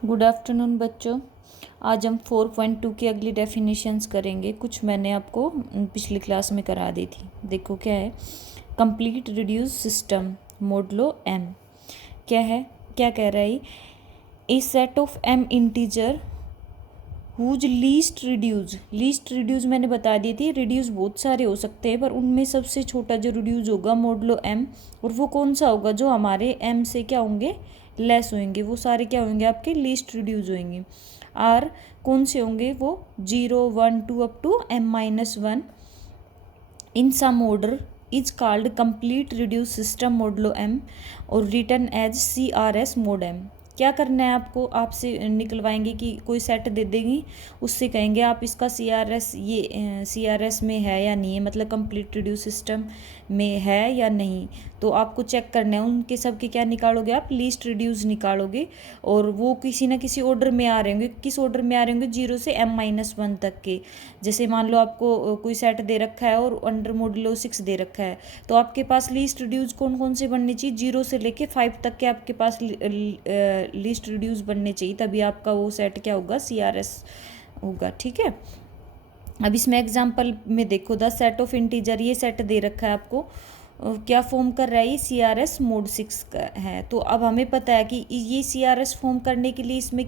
Good afternoon बच्चों। आज हम 4.2 की अगली डेफिनेशंस करेंगे। कुछ मैंने आपको पिछली क्लास में करा दी थी। देखो क्या है, complete reduce system modulo m. क्या है, क्या कह रहा है, a set of m integer whose least reduce मैंने बता दी थी। रिड्यूस बहुत सारे हो सकते हैं, पर उनमें सबसे छोटा जो रिड्यूस होगा मोडलो एम, और वो कौन सा होगा, जो हमारे एम से क्या होंगे, लेस होंगे। वो सारे क्या होंगे, आपके लीस्ट रिड्यूस होंगे। आर कौन से होंगे, वो 0 1 2 up to m-1 in some order is called complete reduce system modulo M और written as CRS mod M. क्या करना है आपको, आपसे निकलवाएंगे कि कोई सेट दे देंगी, उससे कहेंगे आप इसका CRS ये CRS में है या नहीं है, मतलब कंप्लीट रिड्यूस सिस्टम में है या नहीं। तो आपको चेक करना है, उनके सब के क्या निकालोगे आप, लीस्ट रिड्यूस निकालोगे। और वो किसी ना किसी ऑर्डर में आ रहे होंगे। किस ऑर्डर में आ रहे होंगे, 0 से m-1 तक के। जैसे मान लो आपको कोई सेट दे रखा है और अंडर मॉड्यूलो 6 दे रखा है, तो आपके पास लीस्ट रिड्यूस कौन कौन से बनने चाहिए, 0 से लेके 5 तक के आपके पास लीस्ट रिड्यूस बनने चाहिए, तभी आपका वो सेट क्या होगा, CRS होगा। ठीक है, अब इसमें एग्जांपल में देखो, द सेट ऑफ इंटीजर, ये सेट दे रखा है आपको, क्या फॉर्म कर रहा है, ये CRS मोड 6 का है। तो अब हमें पता है कि ये CRS फॉर्म करने के लिए इसमें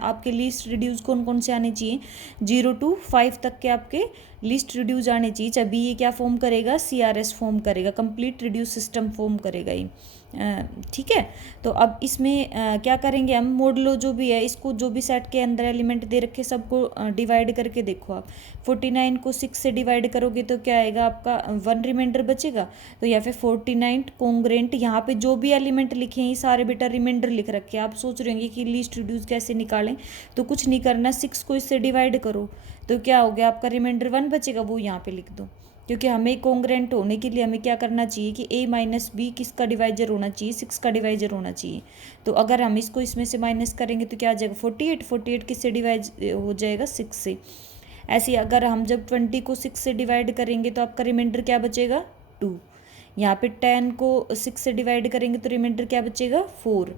आपके लीस्ट रिड्यूस कौन कौन से आने चाहिए, 0 to 5 तक के आपके लिस्ट रिड्यूस आने चाहिए, तभी ये क्या फॉर्म करेगा, CRS फॉर्म करेगा, कंप्लीट रिड्यूस सिस्टम फॉर्म करेगा ये। ठीक है, तो अब इसमें क्या करेंगे हम, मॉडलो जो भी है, इसको जो भी सेट के अंदर एलिमेंट दे रखे सबको डिवाइड करके देखो आप। 49 को 6 से डिवाइड करोगे तो क्या आएगा, आपका 1 रिमाइंडर बचेगा। तो या फिर 49 कॉन्ग्रेंट, यहाँ पे जो भी एलिमेंट लिखे हैं ये सारे बेटा रिमाइंडर लिख रखे हैं। आप सोच रहे होंगे कि लीस्ट रिड्यूस कैसे निकालें, तो कुछ नहीं करना, 6 को इससे डिवाइड करो तो क्या हो गया, आपका रिमाइंडर 1 बचेगा, वो यहाँ पे लिख दो। क्योंकि हमें कॉन्ग्रेंट होने के लिए हमें क्या करना चाहिए कि a-b किसका डिवाइजर होना चाहिए, 6 का डिवाइजर होना चाहिए। तो अगर हम इसको इसमें से माइनस करेंगे तो क्या आ जाएगा, 48 किससे डिवाइड हो जाएगा, 6 से। ऐसे ही अगर हम जब 20 को 6 से डिवाइड करेंगे तो आपका रिमाइंडर क्या बचेगा, 2। यहाँ पे 10 को 6 से डिवाइड करेंगे तो रिमाइंडर क्या बचेगा, 4।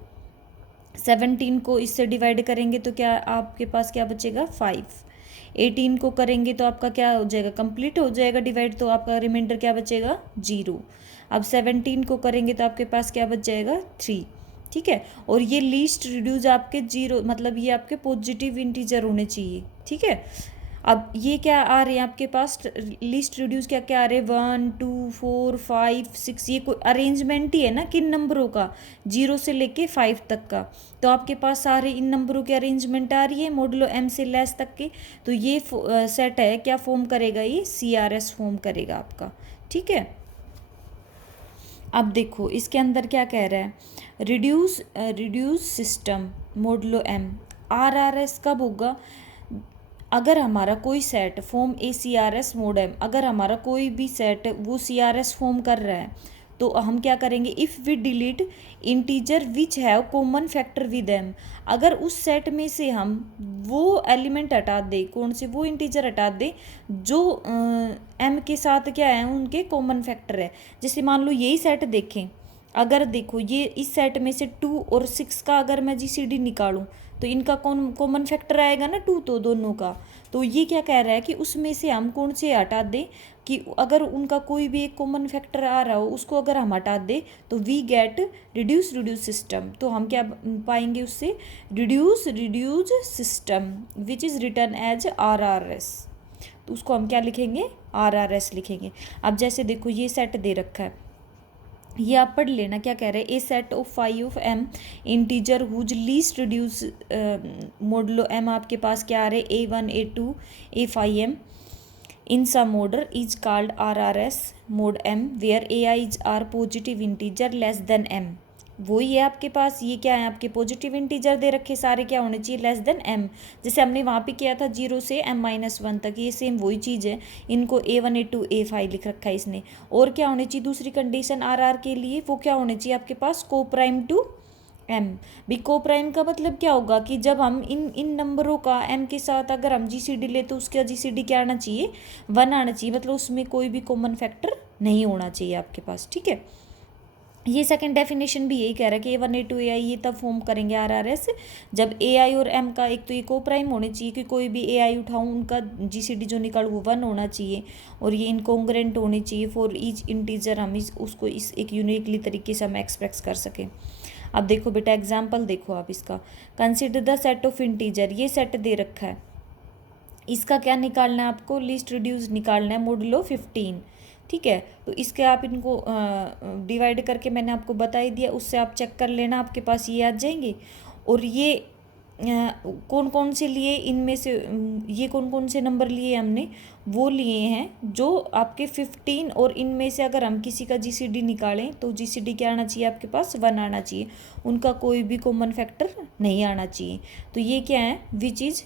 17 को इससे डिवाइड करेंगे तो क्या आपके पास क्या बचेगा, 5। 18 को करेंगे तो आपका क्या हो जाएगा, कंप्लीट हो जाएगा डिवाइड, तो आपका रिमाइंडर क्या बचेगा, 0। अब 17 को करेंगे तो आपके पास क्या बच जाएगा, 3। ठीक है, और ये लीस्ट रिड्यूस आपके 0, मतलब ये आपके पॉजिटिव इंटीजर होने चाहिए। ठीक है, अब ये क्या आ रहे हैं आपके पास, लिस्ट रिड्यूस क्या क्या आ रहे हैं, 1 2 4 5 6, ये कोई अरेंजमेंट ही है ना किन नंबरों का, 0 से लेके 5 तक का। तो आपके पास सारे इन नंबरों की अरेंजमेंट आ रही है मॉडुलो m से लेस तक के। तो ये सेट है, क्या फॉर्म करेगा, ये CRS फॉर्म करेगा आपका। ठीक है, अब देखो इसके अंदर क्या कह रहा है, reduce system modulo m। RRS कब होगा, अगर हमारा कोई सेट फॉर्म CRS मोड है, अगर हमारा कोई भी सेट वो CRS फॉर्म कर रहा है, तो हम क्या करेंगे, if we delete integer which have common factor with M. अगर उस सेट में से हम वो एलिमेंट हटा दे, कौन से, वो इंटीजर हटा दे जो एम के साथ क्या है, उनके कॉमन फैक्टर है। जैसे मान लो यही सेट देखें, अगर देखो ये इस सेट में से 2 और 6 का अगर मैं GCD निकालूं तो इनका कौन कॉमन फैक्टर आएगा ना, 2, तो दोनों का। तो ये क्या कह रहा है कि उसमें से हम कौन से हटा दें, कि अगर उनका कोई भी एक कॉमन फैक्टर आ रहा हो उसको अगर हम हटा दें तो वी गेट रिड्यूस सिस्टम। तो हम क्या पाएंगे उससे, reduce system which is written as RRS। तो उसको हम क्या लिखेंगे, RRS लिखेंगे। अब जैसे देखो ये सेट दे रखा है, ये आप पढ़ लेना क्या कह रहे हैं, a set of 5 of m integer whose least reduce modulo m, आपके पास क्या आ रहे हैं, A1 A2 A5m in some order is called RRS mod m where AI is are positive integer less than m। वही है आपके पास, ये क्या है, आपके पॉजिटिव इंटीजर दे रखे सारे, क्या होने चाहिए, लेस देन m। जैसे हमने वहाँ पे किया था 0 से m-1 तक, ये सेम वही चीज़ है। इनको A1 A2 A5 लिख रखा है इसने। और क्या होने चाहिए दूसरी कंडीशन RR के लिए, वो क्या होने चाहिए आपके पास, को प्राइम टू m। भी को प्राइम का मतलब क्या होगा, कि जब हम इन नंबरों का m के साथ अगर हम GCD ले तो उसका GCD क्या आना चाहिए, 1 आना चाहिए, मतलब उसमें कोई भी कॉमन फैक्टर नहीं होना चाहिए आपके पास। ठीक है, ये सेकंड डेफिनेशन भी यही कह रहा है कि A1 A2 AI ये तब फॉर्म करेंगे RRS जब AI और M का एक तो ये को प्राइम होने चाहिए कि कोई भी AI उठाऊँ उनका GCD जो निकालूँ वो 1 होना चाहिए और ये इनकॉन्ग्रेंट होनी चाहिए फॉर ईच इंटीजर हम उसको इस एक यूनिकली तरीके से हम एक्सप्रेस कर सकें। अब देखो बेटा एग्जाम्पल देखो आप इसका, consider the set of integer, ये सेट दे रखा है, इसका क्या निकालना है आपको, लीस्ट रिड्यूस निकालना है मोडुलो 15। ठीक है, तो इसके आप इनको डिवाइड करके मैंने आपको बता ही दिया, उससे आप चेक कर लेना आपके पास ये आ जाएंगे। और ये कौन कौन से लिए, इनमें से ये कौन कौन से नंबर लिए हमने, वो लिए हैं जो आपके 15 और इनमें से अगर हम किसी का GCD निकालें तो GCD क्या आना चाहिए आपके पास, 1 आना चाहिए, उनका कोई भी कॉमन फैक्टर नहीं आना चाहिए। तो ये क्या है, which is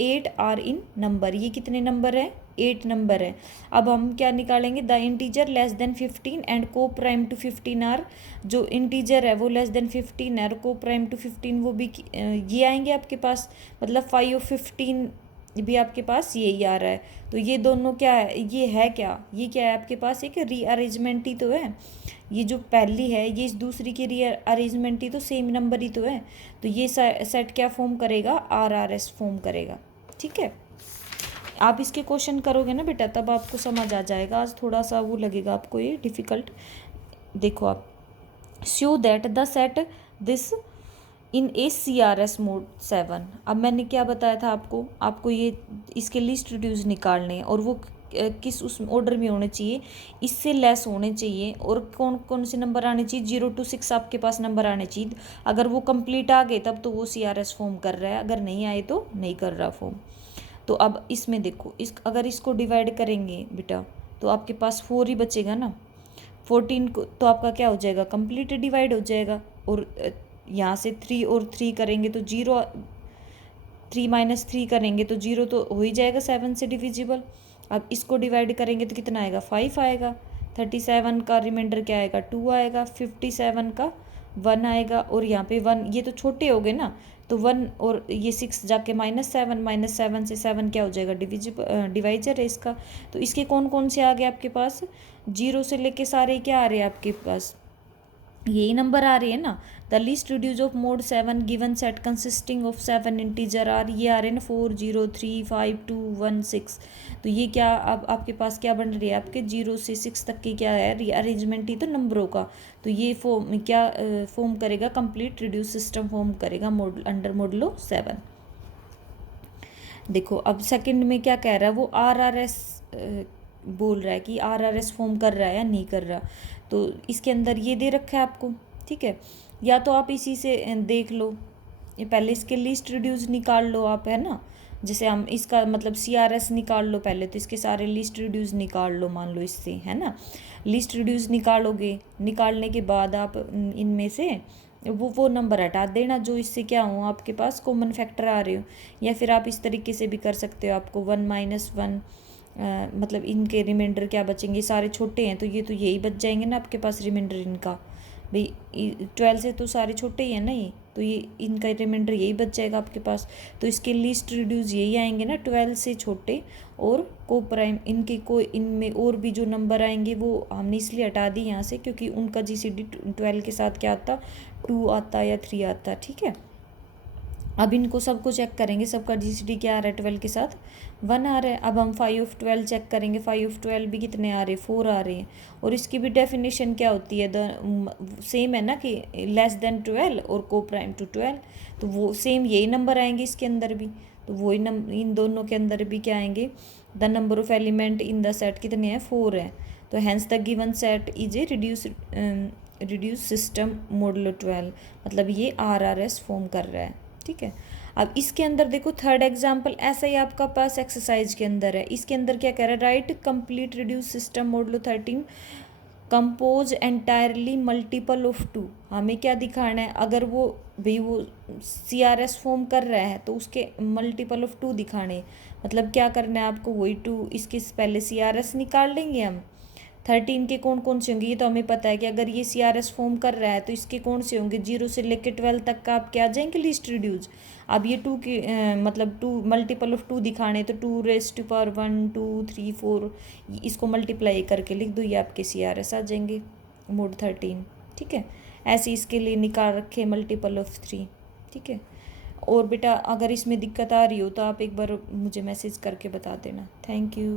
8 are in number, ये कितने नंबर है, 8 नंबर है। अब हम क्या निकालेंगे, the integer less then 15 and को प्राइम टू 15 आर, जो इंटीजर है वो लेस देन 15 है और को प्राइम टू 15 वो भी ये आएंगे आपके पास, मतलब 5 और 15 भी आपके पास यही आ रहा है। तो ये दोनों क्या है, ये है क्या, ये क्या है आपके पास एक रीअरेंजमेंट ही तो है, ये जो पहली है ये इस दूसरी की रीअरेंजमेंट ही तो सेम नंबर ही तो है। तो ये सेट क्या फॉर्म करेगा, RRS फॉर्म करेगा। ठीक है, आप इसके क्वेश्चन करोगे ना बेटा तब आपको समझ आ जाएगा, आज थोड़ा सा वो लगेगा आपको ये डिफ़िकल्ट। देखो आप, show that the set this in CRS mode 7। अब मैंने क्या बताया था आपको ये इसके लिस्ट रिड्यूस निकालने हैं और वो किस उस ऑर्डर में होने चाहिए, इससे लेस होने चाहिए, और कौन कौन से नंबर आने चाहिए, 0 to 6 आपके पास नंबर आने चाहिए। अगर वो कंप्लीट आ गए तब तो वो CRS फॉर्म कर रहा है, अगर नहीं आए तो नहीं कर रहा फॉर्म। तो अब इसमें देखो, अगर इसको डिवाइड करेंगे बेटा तो आपके पास 4 ही बचेगा ना, 14 को तो आपका क्या हो जाएगा, कंप्लीट डिवाइड हो जाएगा। और यहाँ से 3 और 3 करेंगे तो 0, 3 - 3 करेंगे तो 0 तो हो ही जाएगा 7 से डिविजिबल। अब इसको डिवाइड करेंगे तो कितना आएगा, 5 आएगा। 37 का रिमाइंडर क्या आएगा, 2 आएगा। 57 का 1 आएगा, और यहाँ पे 1, ये तो छोटे हो गए ना, तो 1 और ये 6 जाके -7 से 7 क्या हो जाएगा, डिवाइजर है इसका। तो इसके कौन कौन से आ गए आपके पास, 0 से लेके सारे क्या आ रहे हैं आपके पास, यही नंबर आ रहे हैं ना। The list reduce of mod 7 given set consisting of 7 integer are, ये आ रहे हैं ना 4 0 3 5 2 1 6। तो ये क्या अब आपके पास क्या बन रही है, आपके 0 से 6 तक की क्या है, अरेंजमेंट ही तो नंबरों का। तो ये फॉर्म क्या फॉर्म करेगा, कंप्लीट रिड्यूस सिस्टम फॉर्म करेगा अंडर मोडुलो 7। देखो अब सेकंड में क्या कह रहा है, वो RRS बोल रहा है कि RRS फॉर्म कर रहा है या नहीं कर रहा। तो इसके अंदर ये दे रखा है आपको, ठीक है, या तो आप इसी से देख लो, ये पहले इसके लिस्ट रिड्यूस निकाल लो आप, है ना। जैसे हम इसका मतलब CRS निकाल लो पहले, तो इसके सारे लिस्ट रिड्यूस निकाल लो, मान लो इससे, है ना। लिस्ट रिड्यूस निकालोगे, निकालने के बाद आप इनमें से वो नंबर हटा देना जो इससे क्या हो आपके पास कॉमन फैक्टर आ रहे हो। या फिर आप इस तरीके से भी कर सकते हो, आपको 1 - 1 मतलब इनके रिमाइंडर क्या बचेंगे, सारे छोटे हैं तो ये तो यही बच जाएंगे ना आपके पास रिमाइंडर इनका, भाई 12 से तो सारे छोटे ही हैं ना ये, तो ये इनका रिमाइंडर यही बच जाएगा आपके पास। तो इसके लिस्ट रिड्यूस यही आएंगे ना, 12 से छोटे और को प्राइम, इनके को इनमें और भी जो नंबर आएंगे वो हमने इसलिए हटा दी यहाँ से क्योंकि उनका GCD 12 के साथ क्या आता, 2 आता या 3 आता। ठीक है, अब इनको सबको चेक करेंगे, सबका GCD क्या आ रहा है 12 के साथ 1 आ रहा है। अब हम 5 of 12 चेक करेंगे, 5 of 12 भी कितने आ रहे हैं, 4 आ रहे हैं। और इसकी भी डेफिनेशन क्या होती है, सेम है ना कि लेस देन 12 और को प्राइम टू 12, तो वो सेम यही नंबर आएंगे इसके अंदर भी। तो वही इन दोनों के अंदर भी क्या आएंगे, the number of element in the set कितने हैं, 4 है। तो hence the given set is a reduce system modulo 12, मतलब ये RRS फॉर्म कर रहा है। ठीक है, अब इसके अंदर देखो थर्ड एग्जाम्पल ऐसा ही आपका पास एक्सरसाइज के अंदर है। इसके अंदर क्या कह रहा है, right complete reduce system modulo 13 compose entirely multiple of 2। हमें क्या दिखाना है, अगर वो भाई वो CRS फॉर्म कर रहा है तो उसके मल्टीपल ऑफ 2 दिखाने, मतलब क्या करना है आपको, वही 2 इसके पहले CRS निकाल लेंगे हम। 13 के कौन कौन से होंगे, ये तो हमें पता है कि अगर ये CRS फॉर्म कर रहा है तो इसके कौन से होंगे, 0 से लेकर 12 तक का आप क्या आ जाएंगे लिस्ट रिड्यूस। अब ये 2 की मतलब 2 मल्टीपल ऑफ 2 दिखाने, तो 2 raised to power 1 2 3 4 इसको मल्टीप्लाई करके लिख दो, ये आपके CRS आ जाएंगे मोड 13। ठीक है। ऐसे इसके लिए निकाल रखे मल्टीपल ऑफ 3। ठीक है। और बेटा अगर इसमें दिक्कत आ रही हो तो आप एक बार मुझे मैसेज करके बता देना। Thank you.